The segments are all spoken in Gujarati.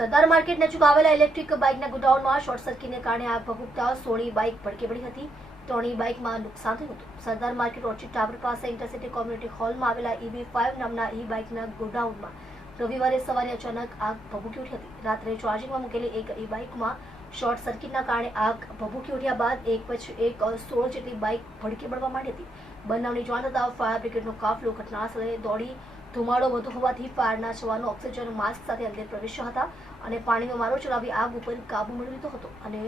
સરદાર માર્કેટ નજીક આવેલા ઇલેક્ટ્રિક બાઇકના ગોડાઉનમાં શોર્ટ સર્કિટને કારણે આગ ભભૂકતા સોળી બાઇક ભડકે પડી હતી. ત્રણેય બાઇકમાં નુકસાન થયું હતું. સરદાર માર્કેટ ઓર્ચિડ ટાવર પાસે ઇન્ટરસિટી કોમ્યુનિટી હોલમાં આવેલા ઈવી ફાઇવ નામના ઈ બાઇકના ગોડાઉનમાં રવિવારે સવારે અચાનક આગ ભભૂકી ઉઠી હતી. રાત્રે ચાર્જિંગમાં મૂકેલી એક ઈ બાઇકમાં શોર્ટ સર્કિટના કારણે આગ ભભૂકી ઉઠ્યા બાદ એક પછી એક સોળ જેટલી બાઇક ભડકી પડવા માંડી હતી. બનાવની જાણ થતાં ફાયર બ્રિગેડનો કાફલો, ઘટનાસ્થળે દોડી ધુમાડો વધુ હોવાથી ફાયરના જવાનો ઓક્સિજન માસ્ક સાથે અંદર પ્રવેશ્યા હતા અને પાણીનો મારો ચલાવી આગ ઉપર કાબુ મેળવી લીધો હતો અને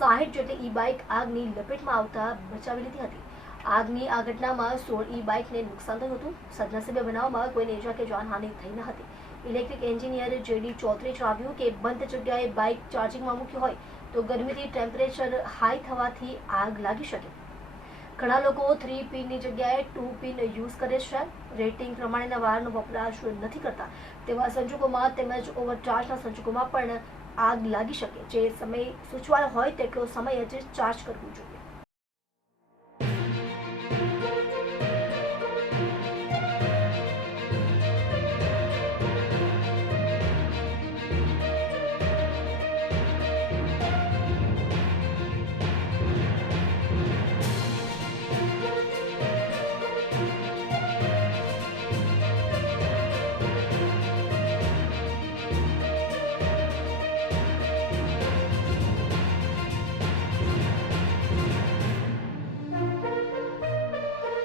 સાહીઠ જેટલી ઈ બાઇક આગની લપેટમાં આવતા બચાવી લીધી હતી. આગની આ ઘટનામાં સોળ ઈ બાઇકને નુકસાન થયું હતું. સદનસીબે બનાવમાં કોઈને ઇજા કે જાનહાનિ થઈ ન હતી. ઇલેક્ટ્રિક એન્જિનિયર જેડી ચૌધરી જણાવ્યું કે બંધ જગ્યાએ બાઇક ચાર્જિંગમાં મૂકી હોય તો ગરમીથી ટેમ્પરેચર હાઈ થવાથી આગ લાગી શકે. ઘણા લોકો થ્રી પિનની જગ્યાએ ટુ પિન યુઝ કરે છે. રેટિંગ પ્રમાણેના વાયરનો વપરાશ નથી કરતા. તેવા સંજોગોમાં તેમજ ઓવરચાર્જના સંજોગોમાં પણ આગ લાગી શકે. જે સમય સૂચવાયો હોય તેટલો સમય જ ચાર્જ કરવું જોઈએ.